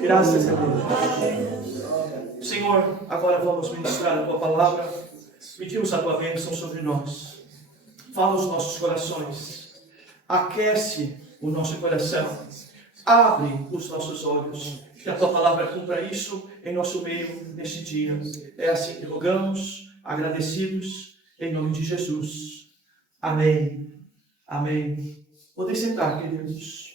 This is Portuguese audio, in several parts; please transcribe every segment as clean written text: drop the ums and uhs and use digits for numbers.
Graças a Deus. Senhor, agora vamos ministrar a Tua palavra. Pedimos a Tua bênção sobre nós. Fala os nossos corações. Aquece o nosso coração. Abre os nossos olhos. Que a Tua palavra cumpra isso em nosso meio neste dia. É assim que rogamos, agradecidos, em nome de Jesus. Amém. Amém. Podem sentar, queridos.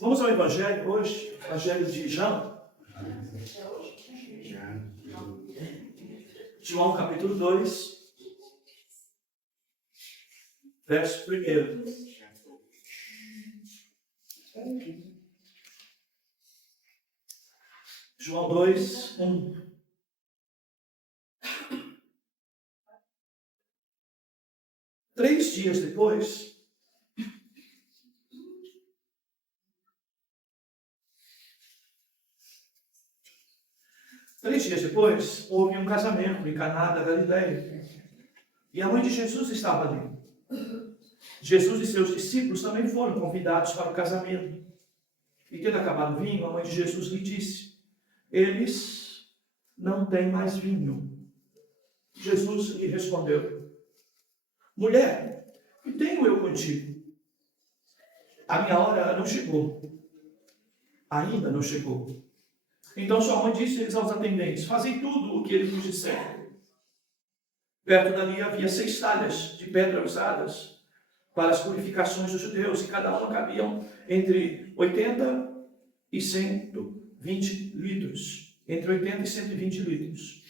Vamos ao Evangelho hoje, Evangelho de João. João capítulo 2, verso 1. João 2, 1. Três dias depois, houve um casamento em Caná da Galileia. E a mãe de Jesus estava ali. Jesus e seus discípulos também foram convidados para o casamento. E tendo acabado o vinho, a mãe de Jesus lhe disse: eles não têm mais vinho. Jesus lhe respondeu: mulher, que tenho eu contigo? A minha hora não chegou. Ainda não chegou. Então sua mãe disse aos atendentes: fazei tudo o que ele vos disser. Perto dali havia 6 talhas de pedra usadas para as purificações dos judeus, e cada uma cabiam entre 80 e 120 litros. Entre 80 e 120 litros.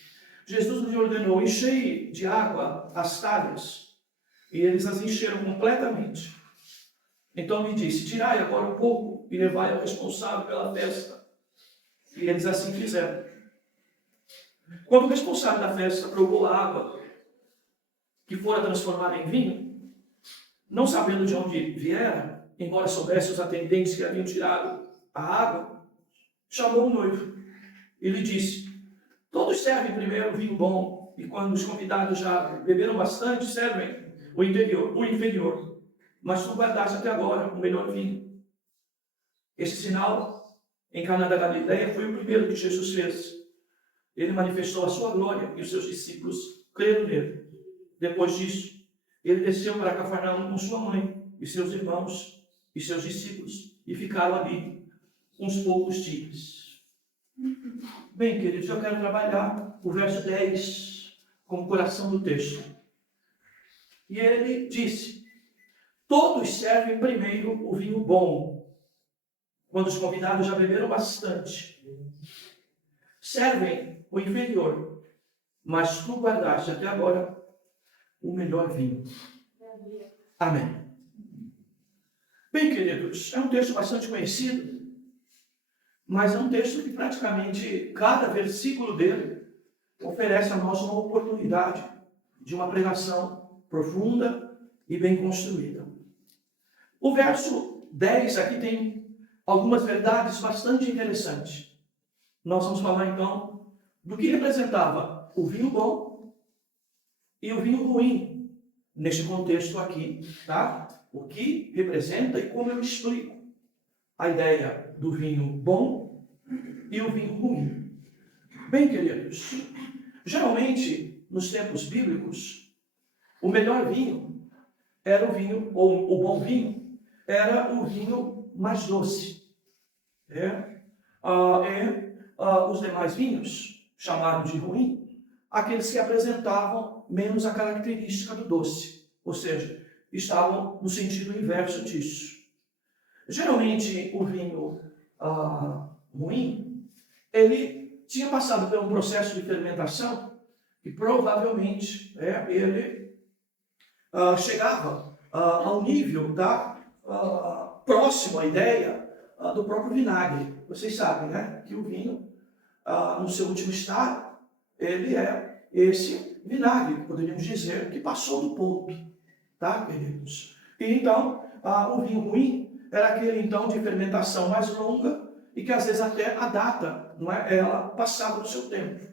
Jesus lhe ordenou: enchei de água as talhas. E eles as encheram completamente. Então lhe disse: tirai agora um pouco e levai ao responsável pela festa. E eles assim fizeram. Quando o responsável da festa provou a água que fora transformada em vinho, não sabendo de onde viera, embora soubesse os atendentes que haviam tirado a água, chamou o noivo e lhe disse: todos servem primeiro o vinho bom, e quando os convidados já beberam bastante, servem o inferior. Mas tu guardaste até agora o melhor vinho. Esse sinal em Caná da Galileia foi o primeiro que Jesus fez. Ele manifestou a sua glória e os seus discípulos creram nele. Depois disso, ele desceu para Cafarnaum com sua mãe e seus irmãos e seus discípulos e ficaram ali uns poucos dias. Bem, queridos, eu quero trabalhar o verso 10 como coração do texto. E ele disse: todos servem primeiro o vinho bom, quando os convidados já beberam bastante. Servem o inferior, mas tu guardaste até agora o melhor vinho. Amém. Bem, queridos, é um texto bastante conhecido, mas é um texto que praticamente cada versículo dele oferece a nós uma oportunidade de uma pregação profunda e bem construída. O verso 10 aqui tem algumas verdades bastante interessantes. Nós vamos falar então do que representava o vinho bom e o vinho ruim neste contexto aqui, tá? O que representa e como eu explico a ideia do vinho bom e o vinho ruim. Bem, queridos, geralmente nos tempos bíblicos, o melhor vinho era o vinho, ou o bom vinho, era o vinho mais doce. Os demais vinhos, chamados de ruim, aqueles que apresentavam menos a característica do doce, ou seja, estavam no sentido inverso disso. Geralmente, o vinho ruim, ele tinha passado por um processo de fermentação e provavelmente ele chegava ao nível próximo à ideia do próprio vinagre. Vocês sabem, né, que o vinho, no seu último estado, ele é esse vinagre, poderíamos dizer, que passou do ponto, tá, queridos? E então, o vinho ruim era aquele, então, de fermentação mais longa e que, às vezes, até a data, não é, ela passava do seu tempo.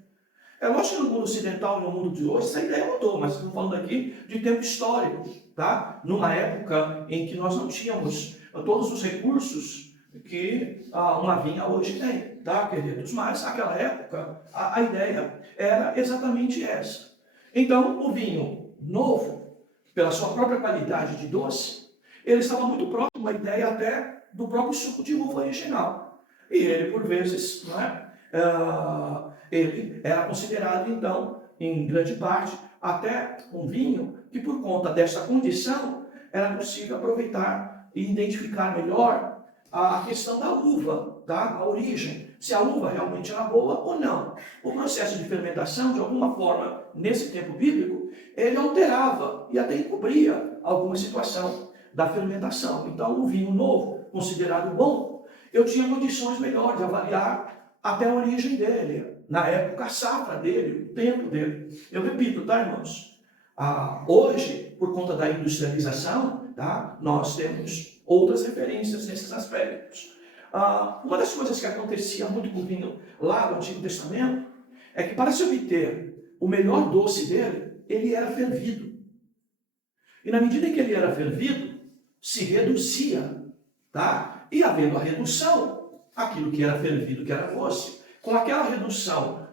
É lógico que no mundo ocidental e no mundo de hoje essa ideia mudou, mas estamos falando aqui de tempo histórico, tá? Numa época em que nós não tínhamos todos os recursos que uma vinha hoje tem, tá, queridos? Mas naquela época a ideia era exatamente essa. Então, o vinho novo, pela sua própria qualidade de doce, ele estava muito próximo à ideia até do próprio suco de uva original. E ele, por vezes, não é? Ele era considerado, então, em grande parte, até um vinho que, por conta dessa condição, era possível aproveitar e identificar melhor a questão da uva, tá? A origem, se a uva realmente era boa ou não. O processo de fermentação, de alguma forma, nesse tempo bíblico, ele alterava e até encobria alguma situação da fermentação. Então, o vinho novo, considerado bom, eu tinha condições melhores de avaliar até a origem dele, na época a safra dele, o tempo dele. Eu repito, tá, irmãos? Hoje, por conta da industrialização, tá, nós temos outras referências nesses aspectos. Uma das coisas que acontecia muito com o vinho lá no Antigo Testamento é que, para se obter o melhor doce dele, ele era fervido. E na medida em que ele era fervido, se reduzia, tá? E havendo a redução, aquilo que era fervido, que era doce, com aquela redução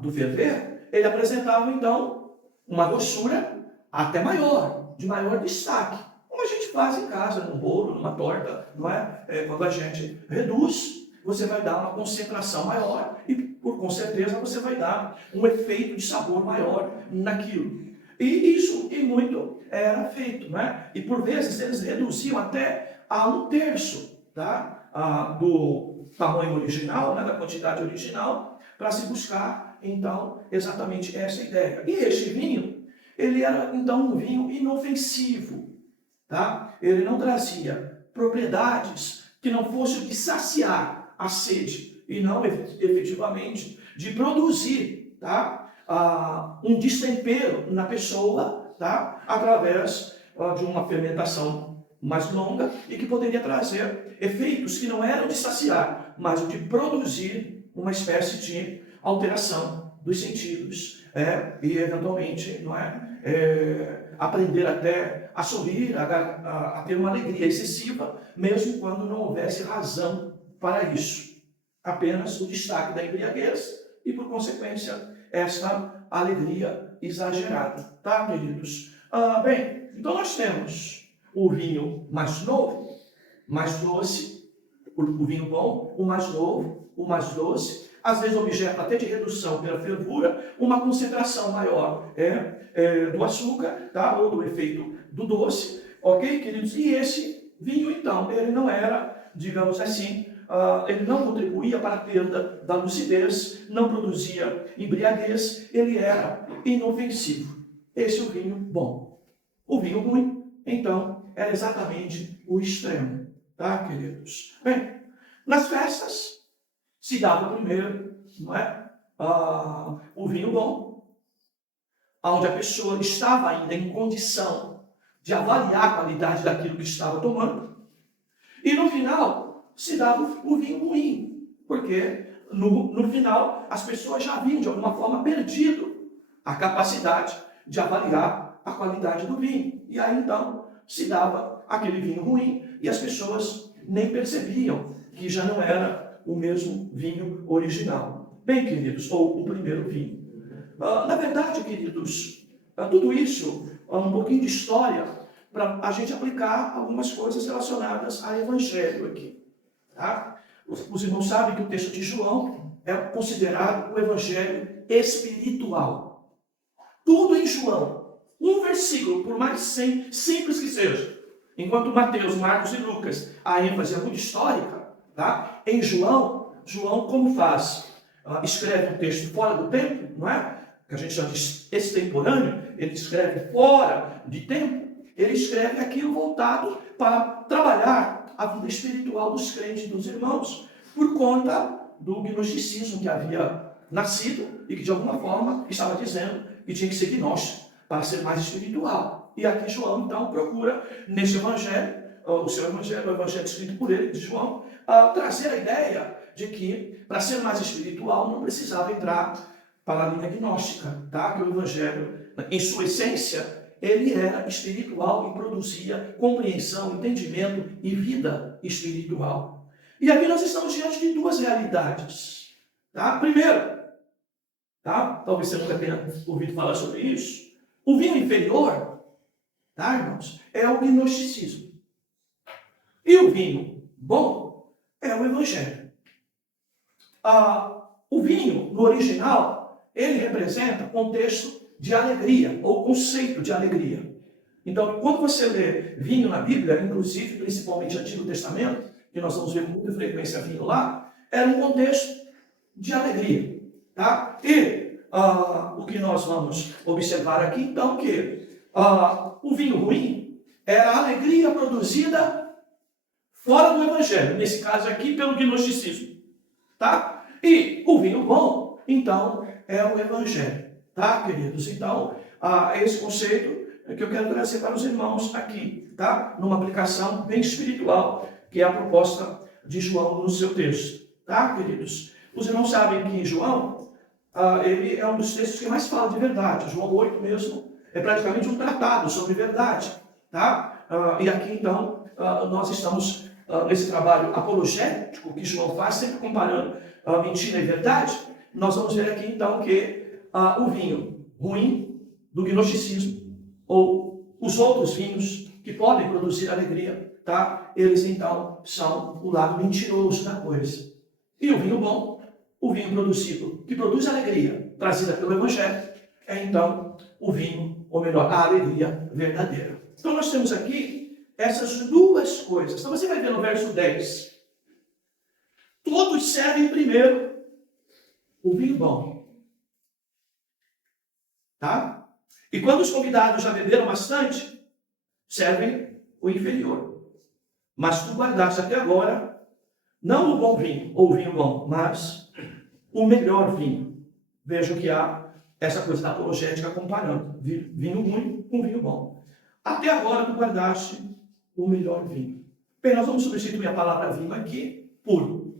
do ferver, ele apresentava, então, uma doçura até maior, de maior destaque. Como a gente faz em casa, num bolo, numa torta, não é? Quando a gente reduz, você vai dar uma concentração maior e, por certeza, você vai dar um efeito de sabor maior naquilo. E isso, e muito, era feito, né? E por vezes eles reduziam até a 1/3, tá? Do tamanho original, né? Da quantidade original, para se buscar, então, exatamente essa ideia. E este vinho, ele era, então, um vinho inofensivo, tá? Ele não trazia propriedades que não fossem de saciar a sede e não, efetivamente, de produzir, tá? Um destempero na pessoa, tá? Através de uma fermentação mais longa e que poderia trazer efeitos que não eram de saciar, mas de produzir uma espécie de alteração dos sentidos, e eventualmente, não aprender até a sorrir, a ter uma alegria excessiva, mesmo quando não houvesse razão para isso. Apenas o destaque da embriaguez e, por consequência, esta alegria exagerada. Tá, queridos? Bem, então nós temos o vinho mais novo, mais doce, o vinho bom, o mais novo, o mais doce, às vezes objeto até de redução pela fervura, uma concentração maior do açúcar, tá? Ou do efeito do doce, ok, queridos? E esse vinho, então, ele não era, digamos assim, ele não contribuía para a perda da lucidez, não produzia embriaguez, ele era inofensivo. Esse é o vinho bom. O vinho ruim, então, era exatamente o extremo, tá, queridos? Bem, nas festas se dava primeiro, não é? O vinho bom, onde a pessoa estava ainda em condição de avaliar a qualidade daquilo que estava tomando, e no final se dava o vinho ruim, porque no final as pessoas já haviam de alguma forma perdido a capacidade de avaliar a qualidade do vinho, e aí então se dava aquele vinho ruim e as pessoas nem percebiam que já não era o mesmo vinho original. Bem, queridos, ou o primeiro vinho. Na verdade, queridos, tudo isso é um pouquinho de história para a gente aplicar algumas coisas relacionadas ao Evangelho aqui. Tá? Os irmãos sabem que o texto de João é considerado o Evangelho espiritual. Tudo em João, um versículo, por mais simples que seja, enquanto Mateus, Marcos e Lucas, a ênfase é muito histórica, tá? Em João, como faz? Escreve um texto fora do tempo, não é? Que a gente chama de extemporâneo, ele escreve fora de tempo, ele escreve aquilo voltado para trabalhar a vida espiritual dos crentes, dos irmãos, por conta do gnosticismo que havia nascido e que de alguma forma estava dizendo que tinha que ser gnóstico para ser mais espiritual. E aqui João, então, procura, nesse evangelho, o seu evangelho, o evangelho escrito por ele, de João, trazer a ideia de que, para ser mais espiritual, não precisava entrar para a linha gnóstica, tá? Que o Evangelho, em sua essência, ele era espiritual e produzia compreensão, entendimento e vida espiritual. E aqui nós estamos diante de duas realidades. Tá? Primeiro, tá? Talvez você nunca tenha ouvido falar sobre isso. O vinho inferior, tá, irmãos, é o gnosticismo. E o vinho bom é o Evangelho. O vinho, no original, ele representa contexto de alegria, ou conceito de alegria. Então, quando você lê vinho na Bíblia, inclusive, principalmente Antigo Testamento, que nós vamos ver com muita frequência vinho lá, era um contexto de alegria. Tá? E o que nós vamos observar aqui, então, que o vinho ruim era a alegria produzida fora do Evangelho, nesse caso aqui, pelo gnosticismo. Tá? E o vinho bom, então, é o Evangelho. Tá, queridos? Então, esse conceito que eu quero trazer para os irmãos aqui, tá? Numa aplicação bem espiritual, que é a proposta de João no seu texto. Tá, queridos? Os irmãos sabem que João, ele é um dos textos que mais fala de verdade. João 8 mesmo é praticamente um tratado sobre verdade. Tá? E aqui, então, nós estamos nesse trabalho apologético que João faz, sempre comparando mentira e verdade. Nós vamos ver aqui, então, que o vinho ruim do gnosticismo, ou os outros vinhos que podem produzir alegria, tá? Eles, então, são o lado mentiroso da coisa. E o vinho bom, o vinho produzido, que produz alegria, trazida pelo Evangelho, é, então, o vinho, ou melhor, a alegria verdadeira. Então, nós temos aqui essas duas coisas. Então, você vai ver no verso 10. Todos servem primeiro o vinho bom. Tá? E quando os convidados já beberam bastante, servem o inferior. Mas tu guardaste até agora, não o bom vinho, ou o vinho bom, mas o melhor vinho. Vejam que há essa coisa da apologética comparando vinho ruim com vinho bom. Até agora tu guardaste o melhor vinho. Bem, nós vamos substituir a palavra vinho aqui por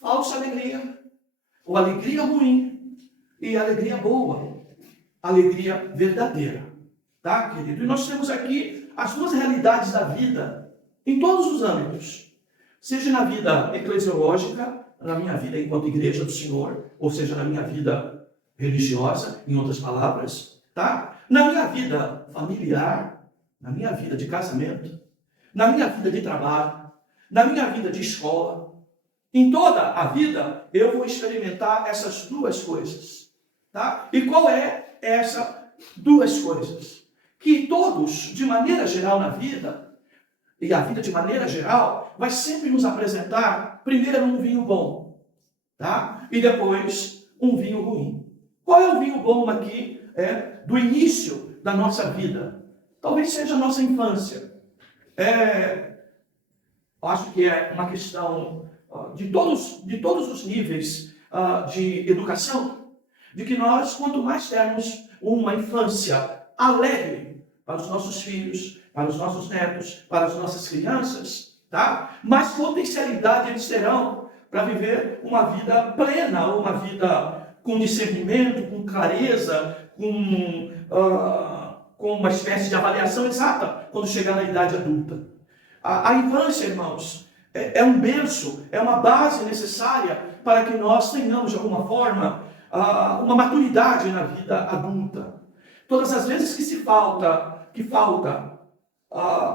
falsa alegria, ou alegria ruim, e alegria boa. Alegria verdadeira, tá, querido? E nós temos aqui as duas realidades da vida, em todos os âmbitos. Seja na vida eclesiológica, na minha vida enquanto igreja do Senhor, ou seja, na minha vida religiosa, em outras palavras, tá? Na minha vida familiar, na minha vida de casamento, na minha vida de trabalho, na minha vida de escola. Em toda a vida, eu vou experimentar essas duas coisas, tá? E qual é essas duas coisas? Que todos, de maneira geral na vida, e a vida de maneira geral, vai sempre nos apresentar primeiro um vinho bom, tá? E depois um vinho ruim. Qual é o vinho bom aqui do início da nossa vida? Talvez seja a nossa infância. Acho que é uma questão de todos os níveis de educação, de que nós, quanto mais termos uma infância alegre para os nossos filhos, para os nossos netos, para as nossas crianças, tá? Mais potencialidade eles terão para viver uma vida plena, uma vida com discernimento, com clareza, com uma espécie de avaliação exata quando chegar na idade adulta. A infância, irmãos, é um berço, é uma base necessária para que nós tenhamos, de alguma forma, uma maturidade na vida adulta. Todas as vezes que falta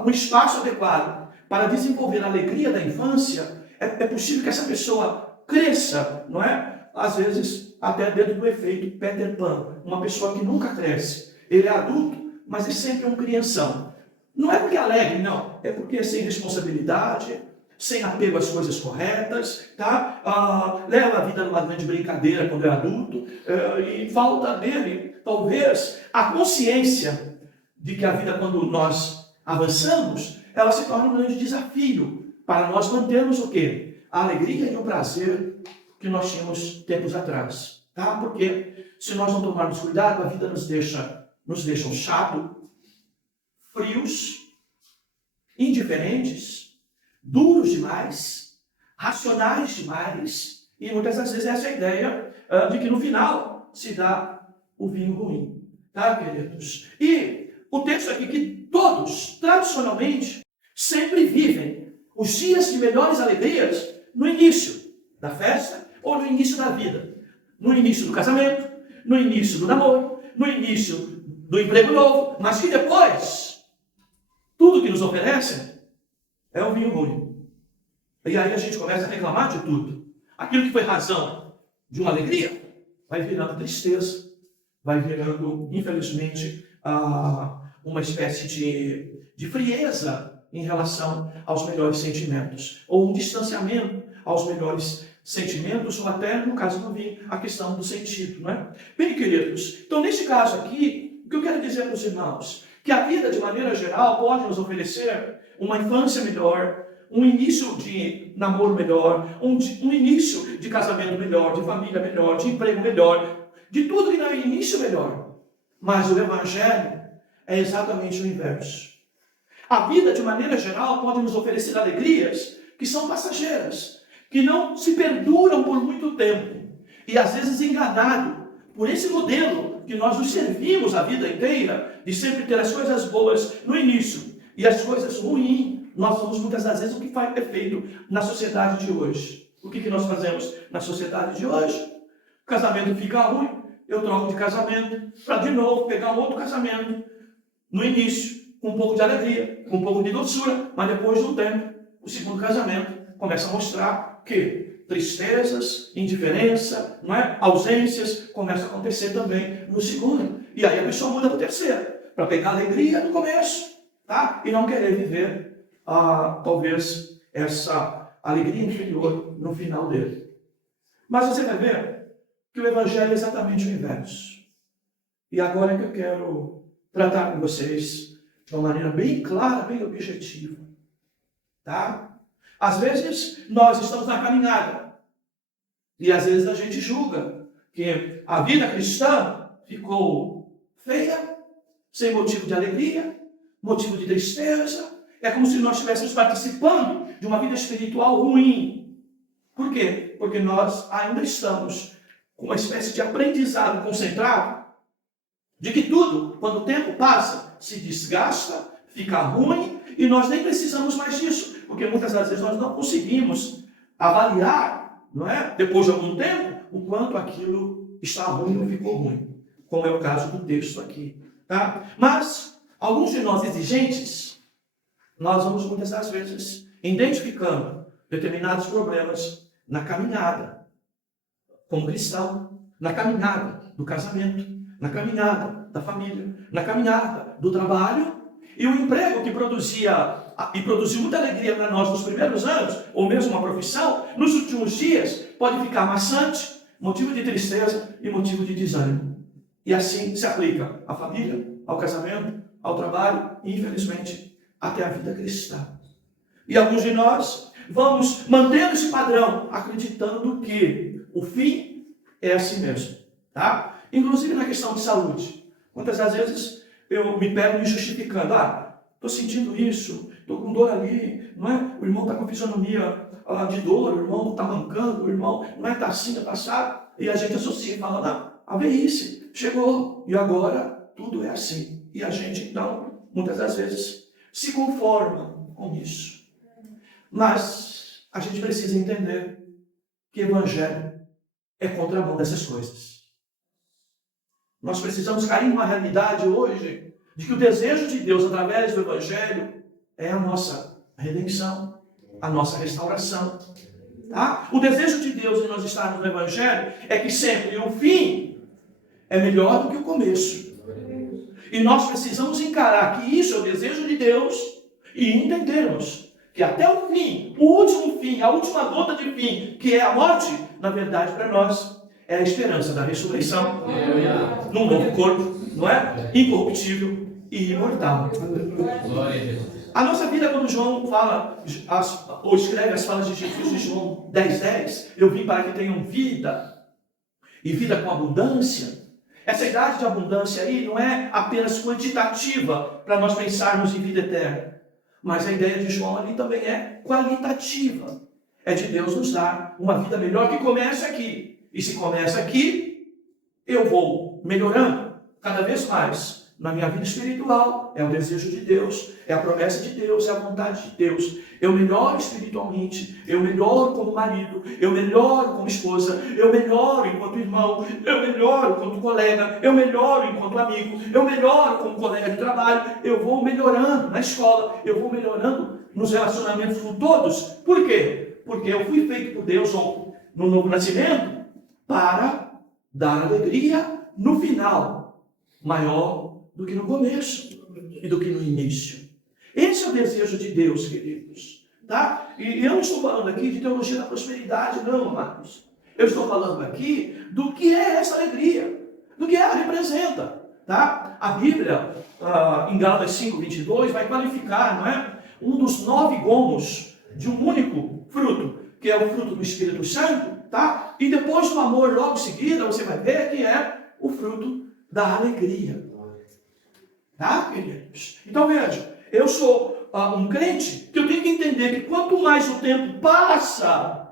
um espaço adequado para desenvolver a alegria da infância, é possível que essa pessoa cresça, não é? Às vezes, até dentro do efeito Peter Pan, uma pessoa que nunca cresce. Ele é adulto, mas é sempre um crianção. Não é porque é alegre, não. É porque é sem responsabilidade, sem apego às coisas corretas, tá? Leva a vida numa grande brincadeira quando é adulto, e falta dele, talvez, a consciência de que a vida, quando nós avançamos, ela se torna um grande desafio para nós mantermos o quê? A alegria e o prazer que nós tínhamos tempos atrás, tá? Porque se nós não tomarmos cuidado, a vida nos deixa chato, frios, indiferentes, duros demais, racionais demais, e muitas das vezes essa é a ideia de que no final se dá o vinho ruim. Tá, queridos? E o texto aqui que todos, tradicionalmente, sempre vivem os dias de melhores alegrias no início da festa ou no início da vida. No início do casamento, no início do namoro, no início do emprego novo, mas que depois, tudo que nos oferecem é um vinho ruim. E aí a gente começa a reclamar de tudo. Aquilo que foi razão de uma alegria, vai virando tristeza, vai virando, infelizmente, uma espécie de frieza em relação aos melhores sentimentos, ou um distanciamento aos melhores sentimentos, ou até, no caso do vinho, a questão do sentido, não é? Bem, queridos, então nesse caso aqui, o que eu quero dizer para os irmãos? Que a vida, de maneira geral, pode nos oferecer uma infância melhor, um início de namoro melhor, um início de casamento melhor, de família melhor, de emprego melhor, de tudo que dá início melhor. Mas o Evangelho é exatamente o inverso. A vida, de maneira geral, pode nos oferecer alegrias que são passageiras, que não se perduram por muito tempo. E às vezes enganado por esse modelo que nós nos servimos a vida inteira, de sempre ter as coisas boas no início e as coisas ruins, nós somos muitas das vezes o que faz efeito na sociedade de hoje. O que nós fazemos na sociedade de hoje? O casamento fica ruim, eu troco de casamento para de novo pegar um outro casamento no início, com um pouco de alegria, com um pouco de doçura, mas depois de um tempo, o segundo casamento começa a mostrar que tristezas, indiferença, não é? Ausências começam a acontecer também no segundo. E aí a pessoa muda para o terceiro, para pegar alegria no começo, tá? E não querer viver, talvez, essa alegria inferior no final dele. Mas você vai ver que o Evangelho é exatamente o inverso. E agora é que eu quero tratar com vocês de uma maneira bem clara, bem objetiva. Tá? Às vezes, nós estamos na caminhada. E às vezes a gente julga que a vida cristã ficou feia, sem motivo de alegria, motivo de tristeza. É como se nós estivéssemos participando de uma vida espiritual ruim. Por quê? Porque nós ainda estamos com uma espécie de aprendizado concentrado de que tudo, quando o tempo passa, se desgasta, fica ruim, e nós nem precisamos mais disso, porque muitas das vezes nós não conseguimos avaliar, não é? Depois de algum tempo, o quanto aquilo está ruim ou ficou ruim, como é o caso do texto aqui. Tá? Mas, alguns de nós exigentes, nós vamos muitas das vezes identificando determinados problemas na caminhada, como cristão, na caminhada do casamento, na caminhada da família, na caminhada do trabalho, e o emprego que produziu muita alegria para nós nos primeiros anos, ou mesmo uma profissão, nos últimos dias pode ficar maçante, motivo de tristeza e motivo de desânimo. E assim se aplica à família, ao casamento, ao trabalho e, infelizmente, até à vida cristã. E alguns de nós vamos mantendo esse padrão, acreditando que o fim é assim mesmo. Tá? Inclusive na questão de saúde. Quantas das vezes eu me pego me justificando. Estou sentindo isso, estou com dor ali, não é? O irmão está com fisionomia de dor, o irmão está mancando, o irmão não é? Está assim, está passado. E a gente associa e fala, a velhice chegou e agora tudo é assim. E a gente, então, muitas das vezes, se conforma com isso. Mas a gente precisa entender que o Evangelho é contramão dessas coisas. Nós precisamos cair numa realidade hoje de que o desejo de Deus através do Evangelho é a nossa redenção, a nossa restauração. Tá? O desejo de Deus de nós estarmos no Evangelho é que sempre o fim é melhor do que o começo. E nós precisamos encarar que isso é o desejo de Deus e entendermos que até o fim, o último fim, a última gota de fim, que é a morte, na verdade para nós é a esperança da ressurreição num novo corpo, não é? Incorruptível e imortal. A nossa vida, quando João fala, ou escreve as falas de Jesus de João 10:10, eu vim para que tenham vida, e vida com abundância. Essa idade de abundância aí não é apenas quantitativa para nós pensarmos em vida eterna, mas a ideia de João ali também é qualitativa. É de Deus nos dar uma vida melhor que começa aqui. E se começa aqui, eu vou melhorando cada vez mais na minha vida espiritual. É o desejo de Deus, é a promessa de Deus, é a vontade de Deus. Eu melhoro espiritualmente, eu melhoro como marido, eu melhoro como esposa, eu melhoro enquanto irmão, eu melhoro enquanto colega, eu melhoro enquanto amigo, eu melhoro como colega de trabalho, eu vou melhorando na escola, eu vou melhorando nos relacionamentos com todos. Por quê? Porque eu fui feito por Deus no novo nascimento para dar alegria no final, maior do que no começo e do que no início. Esse é o desejo de Deus, queridos. Tá? E eu não estou falando aqui de teologia da prosperidade, não, amados. Eu estou falando aqui do que é essa alegria, do que ela representa. Tá? A Bíblia, em Gálatas 5:22, vai qualificar, não é? Um dos 9 gomos de um único fruto, que é o fruto do Espírito Santo, tá? E depois do amor, logo em seguida, você vai ver que é o fruto da alegria. Tá, queridos? Então veja, eu sou um crente que eu tenho que entender que quanto mais o tempo passa,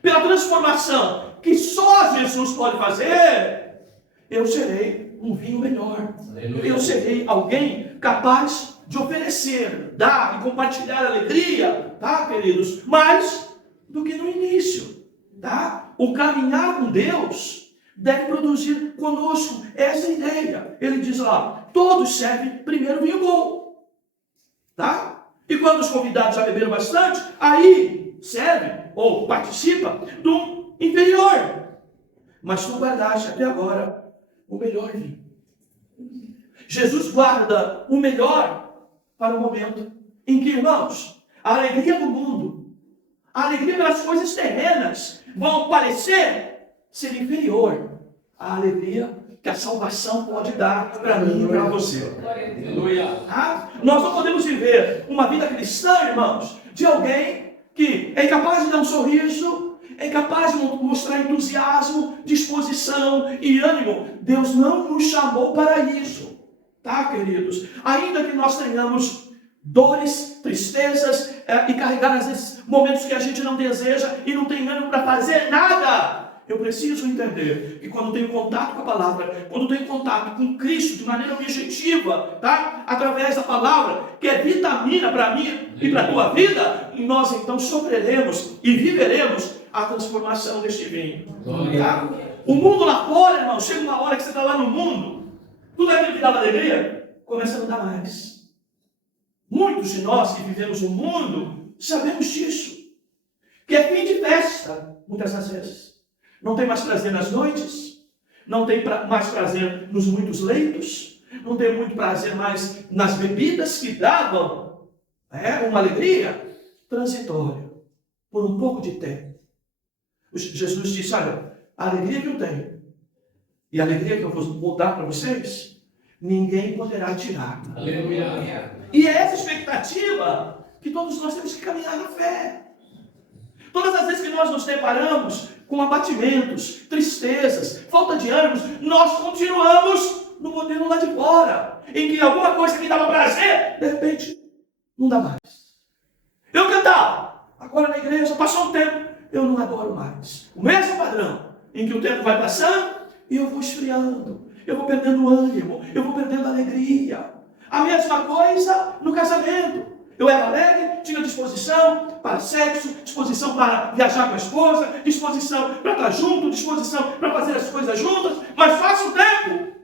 pela transformação que só Jesus pode fazer, eu serei um vinho melhor. Aleluia. Eu serei alguém capaz de oferecer, dar e compartilhar alegria, tá, queridos? Mais do que no início, tá? O caminhar com Deus deve produzir conosco essa ideia. Ele diz lá, todos servem primeiro vinho bom, tá? E quando os convidados já beberam bastante, aí serve ou participa do inferior. Mas tu guardaste até agora o melhor vinho. Jesus guarda o melhor para o momento em que, irmãos, a alegria do mundo, a alegria pelas coisas terrenas vão parecer ser inferior à alegria que a salvação pode dar para mim e para você. Ah? Nós não podemos viver uma vida cristã, irmãos, de alguém que é incapaz de dar um sorriso, é incapaz de mostrar entusiasmo, disposição e ânimo. Deus não nos chamou para isso. Tá, queridos? Ainda que nós tenhamos dores, tristezas e carregar às vezes momentos que a gente não deseja e não tem ânimo para fazer nada, eu preciso entender que quando tenho contato com a palavra, quando tenho contato com Cristo de maneira objetiva, tá? Através da palavra, que é vitamina para mim e para a tua vida, nós então sofreremos e viveremos a transformação deste vinho. Tá? O mundo lá fora, irmão, chega uma hora que você está lá no mundo, tudo aquilo que dava alegria começa a não dar mais. Muitos de nós que vivemos no mundo sabemos disso, que é fim de festa, muitas das vezes. Não tem mais prazer nas noites, não tem mais prazer nos muitos leitos, não tem muito prazer mais nas bebidas que davam uma alegria transitória, por um pouco de tempo. Jesus disse, olha, a alegria que eu tenho e a alegria que eu vou dar para vocês, ninguém poderá tirar. Aleluia. E é essa expectativa que todos nós temos que caminhar na fé. Todas as vezes que nós nos deparamos com abatimentos, tristezas, falta de ânimos, nós continuamos no modelo lá de fora, em que alguma coisa que dava prazer, de repente, não dá mais. Eu cantava, agora na igreja, passou um tempo, eu não adoro mais. O mesmo padrão, em que o tempo vai passando e eu vou esfriando, eu vou perdendo ânimo, eu vou perdendo alegria. A mesma coisa no casamento. Eu era alegre, tinha disposição para sexo, disposição para viajar com a esposa, disposição para estar junto, disposição para fazer as coisas juntas, mas passa o tempo,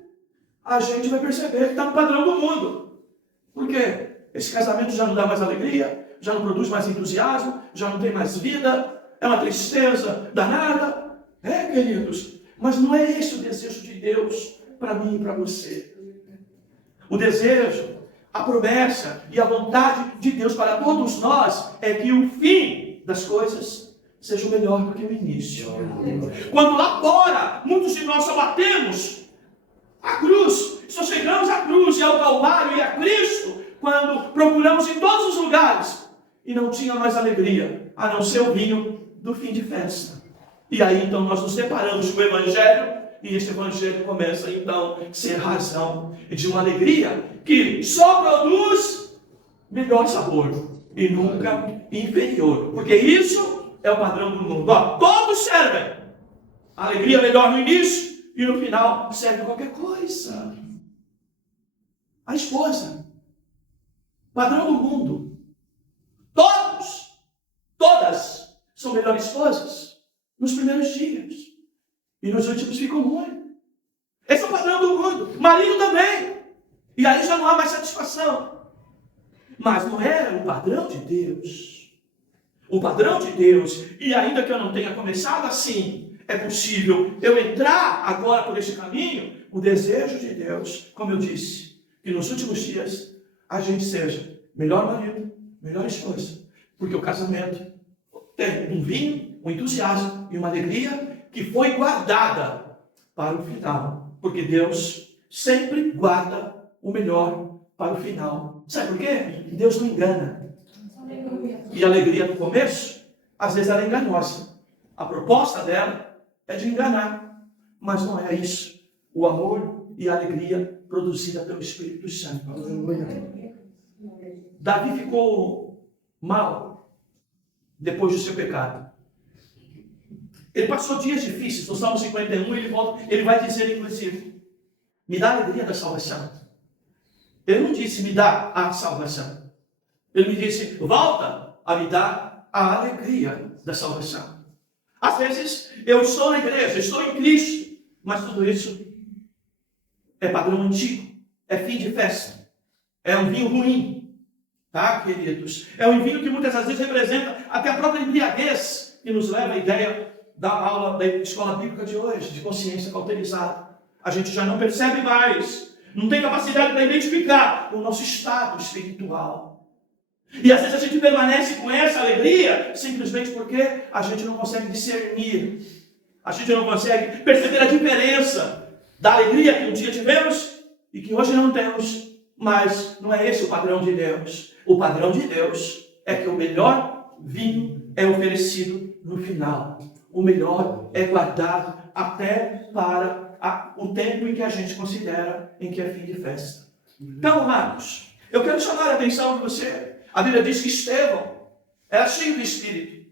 a gente vai perceber que está no padrão do mundo. Por quê? Esse casamento já não dá mais alegria, já não produz mais entusiasmo, já não tem mais vida, é uma tristeza danada. Queridos, mas não é esse o desejo de Deus para mim e para você. O desejo, a promessa e a vontade de Deus para todos nós é que o fim das coisas seja melhor do que o início. Quando lá fora, muitos de nós só batemos a cruz, só chegamos à cruz e ao Calvário e a Cristo, quando procuramos em todos os lugares e não tinha mais alegria, a não ser o vinho do fim de festa. E aí então nós nos deparamos com o Evangelho, e este Evangelho começa então a ser razão de uma alegria que só produz melhor sabor e nunca inferior. Porque isso é o padrão do mundo. Todos servem. A alegria melhor no início, e no final serve qualquer coisa. A esposa, padrão do mundo. Todas são melhores esposas nos primeiros dias. E nos últimos ficam ruins. Esse é o padrão do mundo. Marido também. E aí já não há mais satisfação. Mas não é o padrão de Deus. O padrão de Deus, e ainda que eu não tenha começado assim, é possível eu entrar agora por este caminho. O desejo de Deus, como eu disse, que nos últimos dias a gente seja melhor marido, melhor esposa. Porque o casamento tem um vinho, um entusiasmo e uma alegria que foi guardada para o final. Porque Deus sempre guarda o melhor para o final. Sabe por quê? Deus não engana. E a alegria do começo, às vezes ela é enganosa. A proposta dela é de enganar. Mas não é isso. O amor e a alegria produzida pelo Espírito Santo. Davi ficou mal depois do seu pecado. Ele passou dias difíceis. No Salmo 51 ele vai dizer, inclusive, me dá a alegria da salvação. Ele não disse, me dá a salvação. Ele me disse, volta a me dar a alegria da salvação. Às vezes, eu estou na igreja, estou em Cristo, mas tudo isso é padrão antigo, é fim de festa, é um vinho ruim, tá, queridos? É um vinho que muitas vezes representa até a própria embriaguez, que nos leva à ideia da aula da escola bíblica de hoje, de consciência cauterizada. A gente já não percebe mais, não tem capacidade para identificar o nosso estado espiritual. E às vezes a gente permanece com essa alegria simplesmente porque a gente não consegue discernir, a gente não consegue perceber a diferença da alegria que um dia tivemos e que hoje não temos. Mas não é esse o padrão de Deus. O padrão de Deus é que o melhor vinho é oferecido no final. O melhor é guardado até para o tempo em que a gente considera em que é fim de festa. Então, amados, eu quero chamar a atenção de você. A Bíblia diz que Estevão era cheio do Espírito.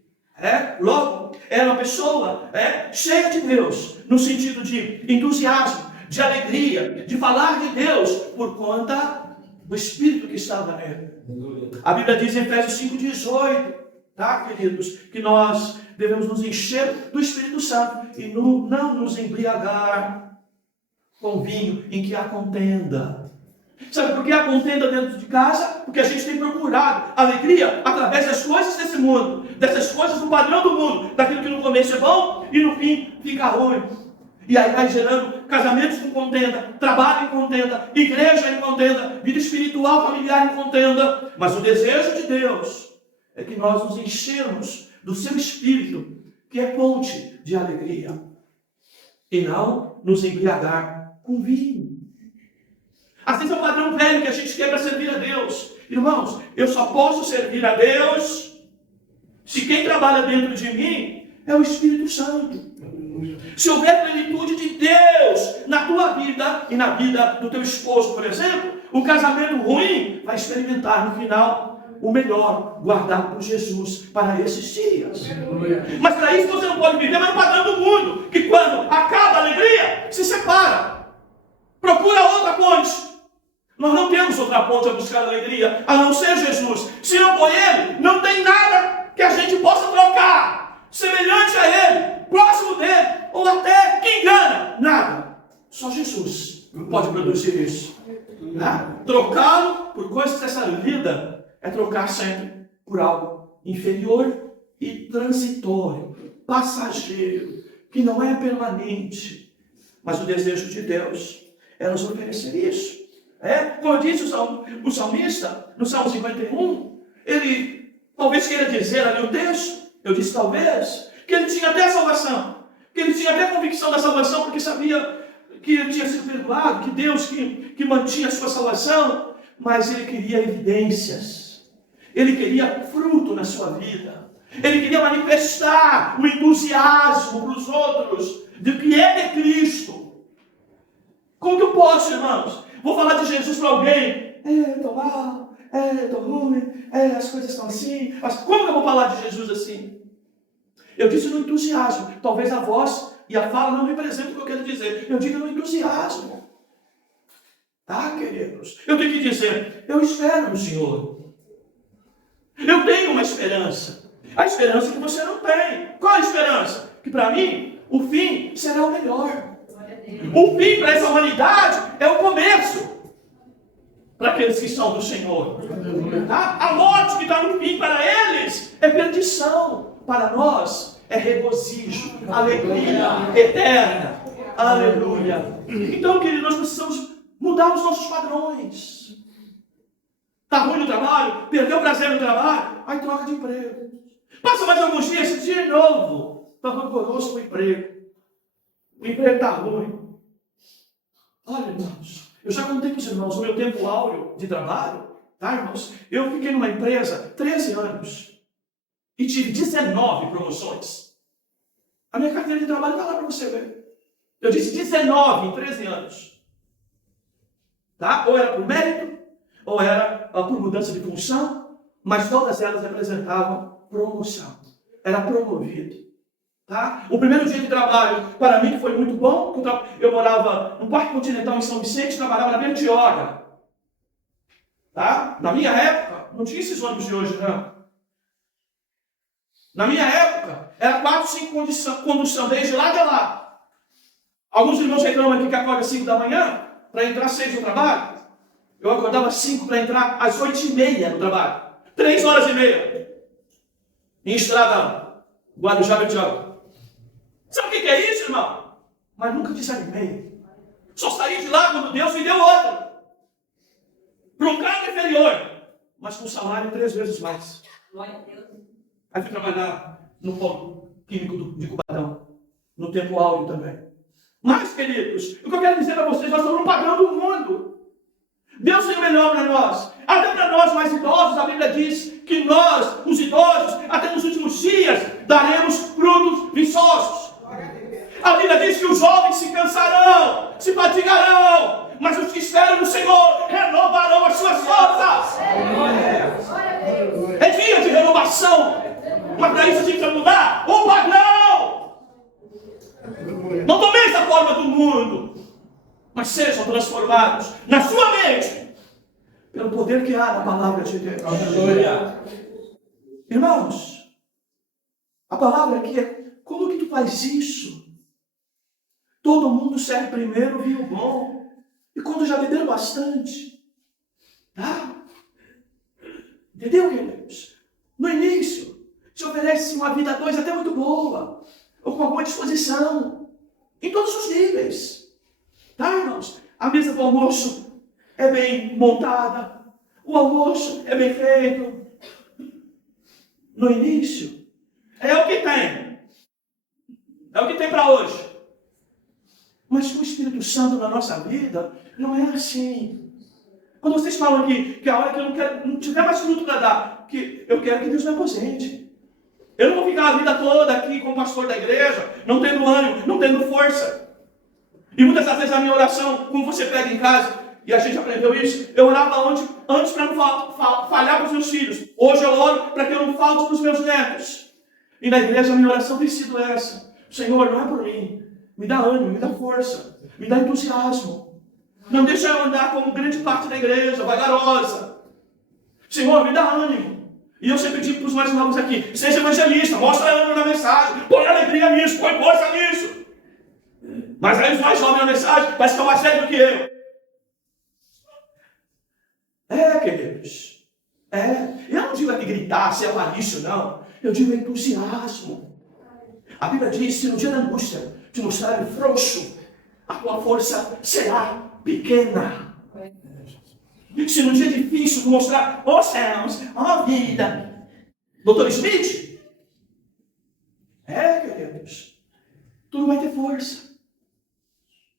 Logo, era uma pessoa cheia de Deus, no sentido de entusiasmo, de alegria, de falar de Deus, por conta do Espírito que estava nele. A Bíblia diz em Efésios 5,18, tá, queridos, que nós devemos nos encher do Espírito Santo e não nos embriagar com vinho em que há contenda. Sabe por que há contenda dentro de casa? Porque a gente tem procurado alegria através das coisas desse mundo, dessas coisas do padrão do mundo, daquilo que no começo é bom e no fim fica ruim. E aí vai gerando casamentos com contenda, trabalho em contenda, igreja em contenda, vida espiritual, familiar em contenda. Mas o desejo de Deus é que nós nos enchermos do seu Espírito, que é fonte de alegria, e não nos embriagar com vinho. Às vezes é um padrão velho que a gente quer para servir a Deus. Irmãos, eu só posso servir a Deus se quem trabalha dentro de mim é o Espírito Santo. Se houver plenitude de Deus na tua vida e na vida do teu esposo, por exemplo, um casamento ruim vai experimentar no final o melhor guardado por Jesus para esses dias. Mas para isso você não pode viver mais no padrão do mundo, que quando acaba a alegria, se separa. Procura outra ponte. Nós não temos outra ponte a buscar alegria, a não ser Jesus. Se não for Ele, não tem nada que a gente possa trocar, semelhante a Ele, próximo dele, ou até que engana. Nada. Só Jesus pode produzir isso. Trocá-lo por coisas dessa vida é trocar sempre por algo inferior e transitório, passageiro, que não é permanente. Mas o desejo de Deus é nos oferecer isso. Como disse o salmista, no Salmo 51, ele talvez queira dizer ali o texto, eu disse talvez, que ele tinha até a salvação, que ele tinha até a convicção da salvação, porque sabia que ele tinha sido perdoado, que Deus que mantinha a sua salvação, mas ele queria evidências, ele queria fruto na sua vida, ele queria manifestar o entusiasmo para os outros de que é de Cristo. Como que eu posso, irmãos? Vou falar de Jesus para alguém. Estou mal, estou ruim, as coisas estão assim. Mas como que eu vou falar de Jesus assim? Eu disse no entusiasmo. Talvez a voz E a fala não representa o que eu quero dizer. Eu digo no entusiasmo. Tá, queridos? Eu tenho que dizer, eu espero no Senhor. Eu tenho uma esperança. A esperança que você não tem. Qual a esperança? Que para mim, o fim será o melhor. O fim para essa humanidade é o começo. Para aqueles que são do Senhor. Tá? A morte que está no fim para eles é perdição. Para nós é regozijo, alegria eterna. Aleluia. Então, queridos, nós precisamos mudar os nossos padrões. Está ruim no trabalho? Perdeu o prazer no trabalho? Aí troca de emprego. Passa mais alguns dias de novo. Está rancoroso com o emprego. O emprego está ruim. Olha, irmãos, eu já contei para os irmãos, no meu tempo áureo de trabalho, tá, irmãos? Eu fiquei numa empresa 13 anos e tive 19 promoções. A minha carteira de trabalho está lá para você ver. Eu disse 19 em 13 anos. Tá? Ou era por mérito, ou era por mudança de função, mas todas elas representavam promoção. Era promovido. Tá? O primeiro dia de trabalho, para mim, foi muito bom. Eu morava no Parque Continental em São Vicente, trabalhava na Bertioga. Tá? Na minha época, não tinha esses ônibus de hoje, não. Na minha época, era 4, 5 condução, desde lá de lá. Alguns irmãos reclamam aqui que acorda às 5 da manhã, para entrar às 6 no trabalho. Eu acordava às 5 para entrar às 8h30 no trabalho. 3 horas e meia. Em estrada, Guarujá, Bertioga. Sabe o que é isso, irmão? Mas nunca desanimei. Só saí de lá quando Deus me deu outra. Para um cargo inferior, mas com salário 3 vezes mais. Glória a Deus. Aí fui trabalhar no polo químico de Cubatão. No tempo áureo também. Mas, queridos, o que eu quero dizer para vocês, nós estamos no padrão do mundo. Deus tem o melhor para nós. Até para nós mais idosos, a Bíblia diz que nós, os idosos, até nos últimos dias, daremos frutos viçosos. A Bíblia diz que os jovens se cansarão, se fatigarão, mas os que esperam no Senhor renovarão as suas forças. É dia de renovação, mas para isso a gente precisa mudar o padrão. Não tomei essa forma do mundo, mas sejam transformados na sua mente pelo poder que há na palavra de Deus. Irmãos, a palavra aqui é: como que tu faz isso? Todo mundo serve primeiro o vinho bom, e quando já beberam bastante, tá? Entendeu, queridos? No início, te oferece uma vida a dois até muito boa, ou com alguma disposição, em todos os níveis. Tá, irmãos? A mesa do almoço é bem montada, o almoço é bem feito. No início, é o que tem. É o que tem para hoje. Mas com o Espírito Santo na nossa vida, não é assim. Quando vocês falam que a hora que eu não tiver mais fruto para dar, que eu quero que Deus me aposente. Eu não vou ficar a vida toda aqui como pastor da igreja, não tendo ânimo, não tendo força. E muitas das vezes a minha oração, como você pega em casa, e a gente aprendeu isso, eu orava antes para não falhar para os meus filhos. Hoje eu oro para que eu não falte para os meus netos. E na igreja a minha oração tem sido essa: Senhor, não é por mim. Me dá ânimo, me dá força, me dá entusiasmo. Não deixa eu andar como grande parte da igreja, vagarosa. Senhor, me dá ânimo. E eu sempre digo para os mais novos aqui: seja evangelista, mostra ânimo na mensagem, põe alegria nisso, põe força nisso. Mas aí os mais jovens na mensagem parece que estão mais sérios do que eu. Queridos. Eu não digo aqui gritar, ser avaricioso, não. Eu digo entusiasmo. A Bíblia diz: se no dia da angústia te mostrar frouxo, a tua força será pequena. Se no dia difícil te mostrar, céus, vida. Doutor Smith? Queridos. Tu não vai ter força.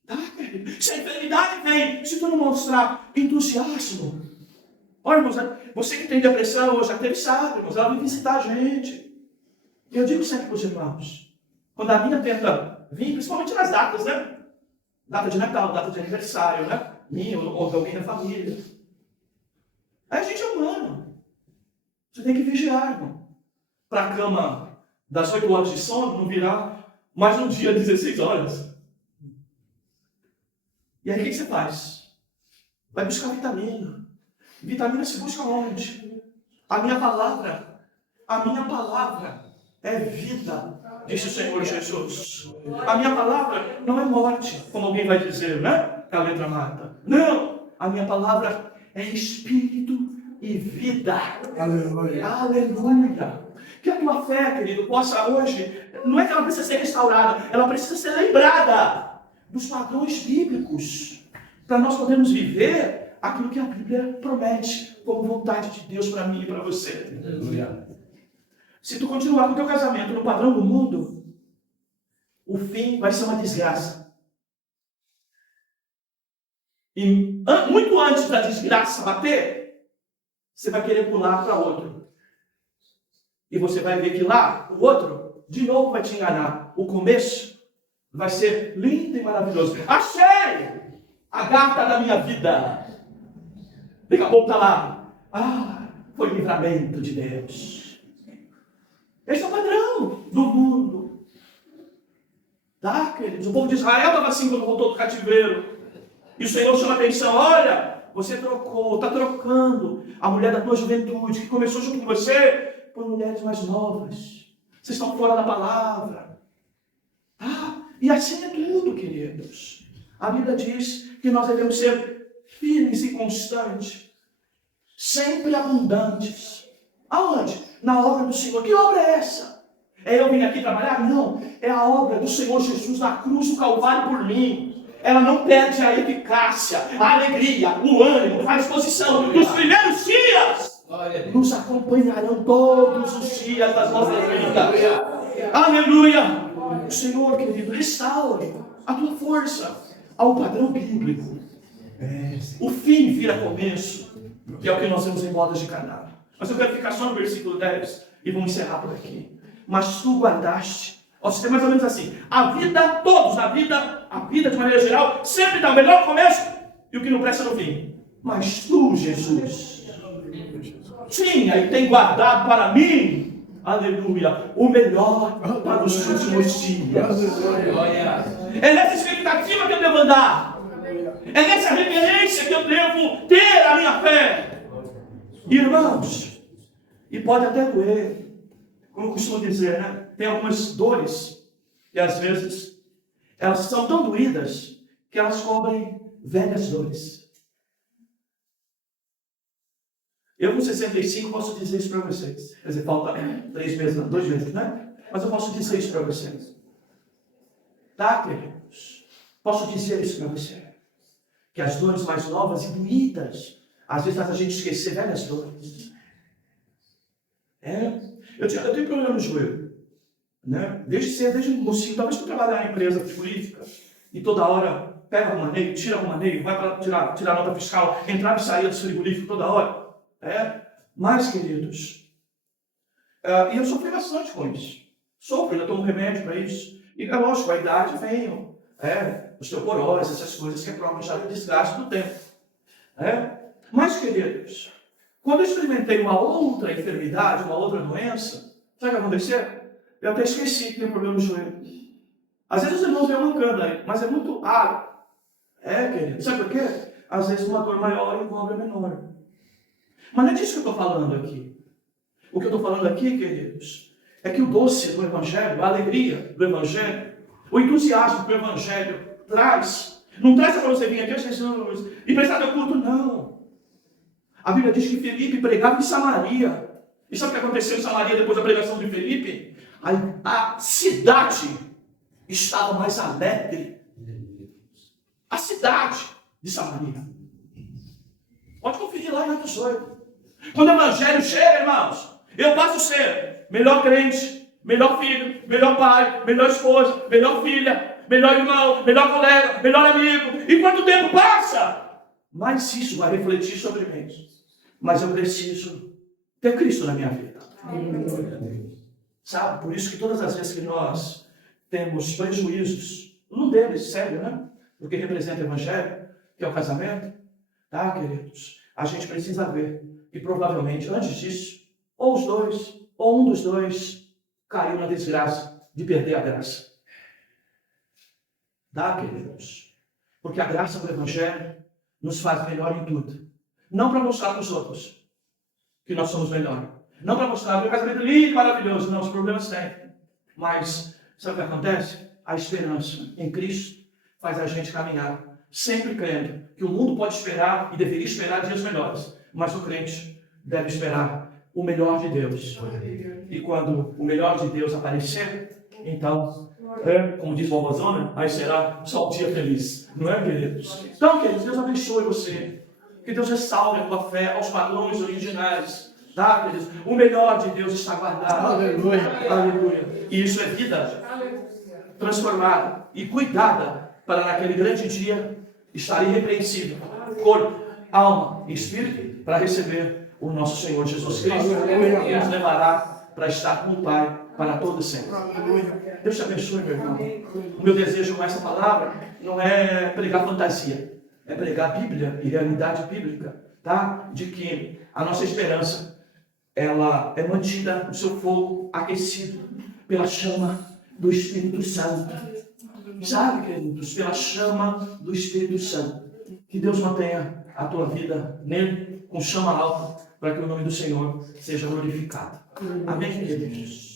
Tá, querido? Se a enfermidade vem, se tu não mostrar entusiasmo. Olha, irmãos, você que tem depressão, já teve sábado, irmãos, ela vem visitar a gente. Eu digo sempre para os irmãos, quando a minha tenta vir, principalmente nas datas, né? Data de Natal, data de aniversário, né? Minha ou de alguém da família. Aí a gente é humano. Você tem que vigiar, irmão. Para a cama das 8 horas de sono não virar mas um dia 16 horas. E aí o que você faz? Vai buscar vitamina. Vitamina se busca onde? A minha palavra é vida, disse o Senhor Jesus. A minha palavra não é morte, como alguém vai dizer, né? Que a letra mata. Não, a minha palavra é espírito e vida. Aleluia. Aleluia. Que a tua fé, querido, possa hoje, não é que ela precisa ser restaurada, ela precisa ser lembrada dos padrões bíblicos, para nós podermos viver aquilo que a Bíblia promete, como vontade de Deus para mim e para você. Aleluia. Se tu continuar com o teu casamento no padrão do mundo, o fim vai ser uma desgraça. E muito antes da desgraça bater, você vai querer pular para outro. E você vai ver que lá, o outro, de novo vai te enganar. O começo vai ser lindo e maravilhoso. Achei a gata da minha vida. Daqui a pouco está lá. Ah, foi o livramento de Deus. Esse é o padrão do mundo. Tá, queridos? O povo de Israel estava assim quando voltou do cativeiro. E o Senhor chama a atenção. Olha, você trocou, está trocando a mulher da tua juventude, que começou junto com você, por mulheres mais novas. Vocês estão fora da palavra. Tá? E assim é tudo, queridos. A Bíblia diz que nós devemos ser firmes e constantes. Sempre abundantes. Aonde? Na obra do Senhor. Que obra é essa? É eu vim aqui trabalhar? Não. É a obra do Senhor Jesus na cruz do Calvário por mim. Ela não perde a eficácia, a alegria, o ânimo, a disposição. Nos primeiros dias, nos acompanharão todos os dias das nossas vidas. Aleluia! O Senhor, querido, restaure a tua força ao padrão bíblico. O fim vira começo, que é o que nós temos em bodas de Caná. Mas eu quero ficar só no versículo 10 e vamos encerrar por aqui. Mas tu guardaste. Ó, você tem mais ou menos assim. A vida, todos, a vida de maneira geral, sempre dá o melhor começo e o que não presta no fim. Mas tu, Jesus, tinha e tem guardado para mim, aleluia, o melhor para os últimos dias. É nessa expectativa que eu devo andar. É nessa referência que eu devo ter a minha fé. Irmãos, e pode até doer, como eu costumo dizer, né? Tem algumas dores que às vezes elas são tão doídas que elas cobrem velhas dores. Eu com 65 posso dizer isso para vocês. Quer dizer, falta 3 meses, não, 2 meses, né? Mas eu posso dizer isso para vocês. Tá, queridos? Posso dizer isso para você. Que as dores mais novas e doídas às vezes faz a gente esquecer velhas dores. Eu tenho problema no joelho. Né? Desde mocinho, talvez por trabalhar em empresa frigorífica, e toda hora pega alguma maneio, tira alguma maneio, vai para tirar nota fiscal, entrar e sair do frigorífico toda hora. Mas, queridos, e eu sofri bastante com isso. Sofro, ainda tomo remédio para isso. E é lógico, a idade vem, osteoporose, essas coisas que é próprio já do desgaste do tempo. Mas, queridos, quando eu experimentei uma outra enfermidade, uma outra doença, sabe o que aconteceu? Eu até esqueci que tem problema no joelho. Às vezes os irmãos vêm mancando aí, mas é muito raro. Querido, sabe por quê? Às vezes uma dor maior envolve a menor. Mas não é disso que eu estou falando aqui. O que eu estou falando aqui, queridos, é que o doce do Evangelho, a alegria do Evangelho, o entusiasmo que o Evangelho traz, não traz para você vir aqui, Jesus, e prestar teu culto, não. A Bíblia diz que Felipe pregava em Samaria. E sabe o que aconteceu em Samaria depois da pregação de Felipe? A cidade estava mais alegre. A cidade de Samaria. Pode conferir lá em Atos 8. Quando o Evangelho chega, irmãos, eu passo a ser melhor crente, melhor filho, melhor pai, melhor esposa, melhor filha, melhor irmão, melhor colega, melhor amigo. E quando o tempo passa, mais isso vai refletir sobre mim. Mas eu preciso ter Cristo na minha vida. Sabe? Por isso que todas as vezes que nós temos prejuízos, um deles, sério, né? Do que representa o Evangelho, que é o casamento, tá, queridos? A gente precisa ver que provavelmente, antes disso, ou os dois, ou um dos dois, caiu na desgraça de perder a graça. Dá, queridos. Porque a graça do Evangelho nos faz melhor em tudo. Não para mostrar para os outros que nós somos melhores. Não para mostrar que o casamento é lindo, maravilhoso. Não, os problemas tem. Mas, sabe o que acontece? A esperança em Cristo faz a gente caminhar, sempre crendo que o mundo pode esperar e deveria esperar dias melhores. Mas o crente deve esperar o melhor de Deus. E quando o melhor de Deus aparecer, então, como diz o Amazônia, aí será só um dia feliz. Não é, queridos? Então, queridos, Deus abençoe você. Que Deus restaure a tua fé aos padrões originais. Tá, queridos? O melhor de Deus está guardado. Aleluia. Aleluia. E isso é vida transformada e cuidada para naquele grande dia estar irrepreensível. Corpo, alma e espírito para receber o nosso Senhor Jesus Cristo. E nos levará para estar com o Pai para todo sempre. Deus te abençoe, meu irmão. O meu desejo com essa palavra não é pregar fantasia, é pregar a Bíblia e realidade bíblica, tá? De que a nossa esperança, ela é mantida, o seu fogo aquecido pela chama do Espírito Santo. Sabe, queridos, pela chama do Espírito Santo. Que Deus mantenha a tua vida nele, com chama alta, para que o nome do Senhor seja glorificado. Amém, queridos?